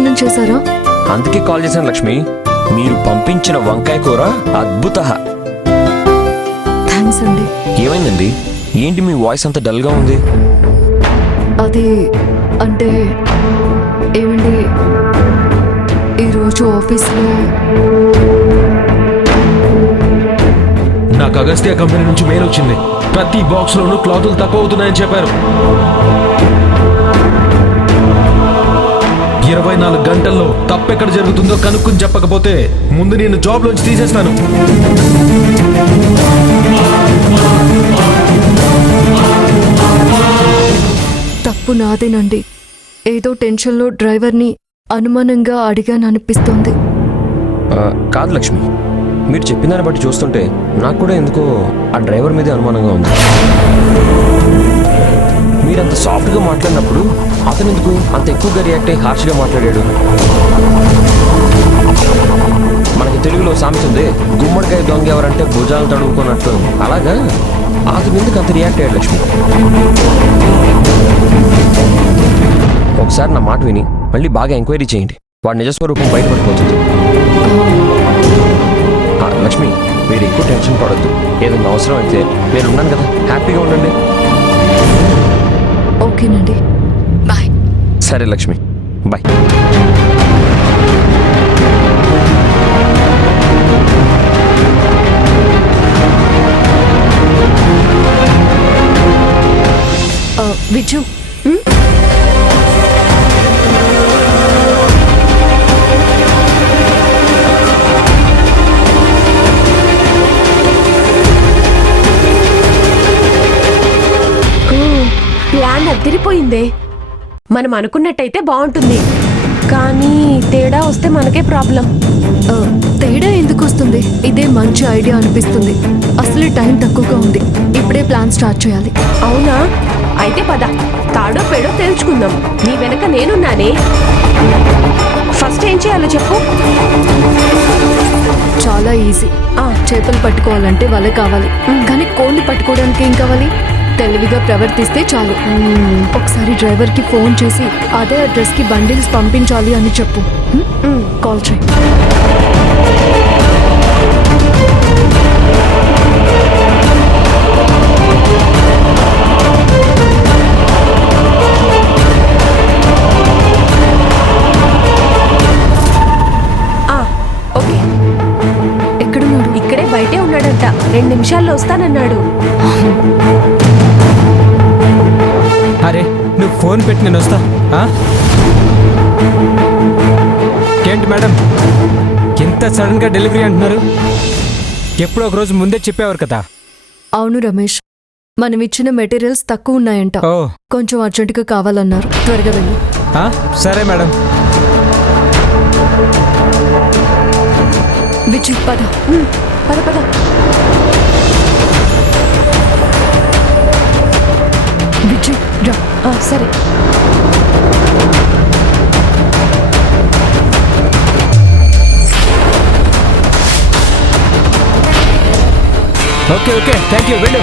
భోజనం చేశారా? అందుకే కాల్ చేశాను లక్ష్మి. మీరు పంపించిన వంకాయ కూర అద్భుత. థ్యాంక్స్ అండి. ఏమైందండి? ఏంటి మీ వాయిస్ అంత డల్గా ఉంది? అది అంటే ఏమండి, ఈరోజు ఆఫీస్లో నాకు అగస్త్య కంపెనీ నుంచి మెయిల్ వచ్చింది. ప్రతి బాక్స్ లోనూ క్లాతులు తక్కువ అవుతున్నాయని చెప్పారు. 24 గంటల్లో తప్పెక్కడ జరుగుతుందో కనుక్కుని చెప్పకపోతే ముందు నేను జాబ్ లోంచి తీసేస్తాను. తప్పు నాదేనండి. ఏదో టెన్షన్లో డ్రైవర్ని అనుమానంగా అడిగాననిపిస్తుంది. కాదు లక్ష్మి, మీరు చెప్పిన దాన్ని బట్టి చూస్తుంటే నాకు కూడా ఎందుకో ఆ డ్రైవర్ మీదే అనుమానంగా ఉంది. మీరు అంత సాఫ్ట్గా మాట్లాడినప్పుడు అతను ఎందుకు అంత ఎక్కువగా రియాక్ట్ అయ్యి హార్ష్గా మాట్లాడాడు? మనకి తెలుగులో సామెత ఉంది, గుమ్మడికాయ దొంగ ఎవరంటే భుజాలు తడువుకున్నట్టు. అలాగా అతను ఎందుకు అంత రియాక్ట్ అయ్యాడు లక్ష్మి? ఒకసారి నా మాట విని మళ్ళీ బాగా ఎంక్వైరీ చేయండి. వాడి నిజస్వరూపం బయటపడిపోతుంది. లక్ష్మి, మీరు ఎక్కువ టెన్షన్ పడొద్దు. ఏదైనా అవసరం అయితే నేను ఉన్నాను కదా, హ్యాపీగా ఉండండి. ఓకేనండి, బాయ్. సరే లక్ష్మి, బాయ్. విజు, ప్లాన్ అదిరిపోయిందే. మనం అనుకున్నట్టయితే బాగుంటుంది, కానీ తేడా వస్తే మనకే ప్రాబ్లం. తేడా ఎందుకు వస్తుంది? ఇదే మంచి ఐడియా అనిపిస్తుంది. అసలే టైం తక్కువగా ఉంది. ఇప్పుడే ప్లాన్ స్టార్ట్ చేయాలి. అవునా? అయితే పద, తాడో పేడో తెలుసుకుందాం. నీ వెనక నేనున్నానే. ఫస్ట్ ఏం చేయాలో చెప్పు. చాలా ఈజీ. చేపలు పట్టుకోవాలంటే వల కావాలి, కానీ కోళ్ళు పట్టుకోవడానికి ఏం కావాలి? తెలివిగా ప్రవర్తిస్తే చాలు. ఒకసారి డ్రైవర్కి ఫోన్ చేసి అదే అడ్రస్కి బండిల్స్ పంపించాలి అని చెప్పు. కాల్ చేయి. ఓకే, ఎక్కడున్నాడు? ఇక్కడే బయటే ఉన్నాడంట. 2 నిమిషాల్లో వస్తానన్నాడు. అరే, నువ్వు ఫోన్ పెట్టి నేను వస్తా. ఏంటి మేడం, ఇంత సడన్గా డెలివరీ అంటున్నారు? ఎప్పుడో ఒక రోజు ముందే చెప్పేవారు కదా. అవును రమేష్, మనం ఇచ్చిన మెటీరియల్స్ తక్కువ ఉన్నాయంట. ఓ, కొంచెం అర్జెంటుగా కావాలన్నారు. త్వరగా వెళ్ళు. సరే మేడం. విజయ్, పద. పద పద. విజయ్, రా. సరే. Okay okay, thank you. వెళ్ళు.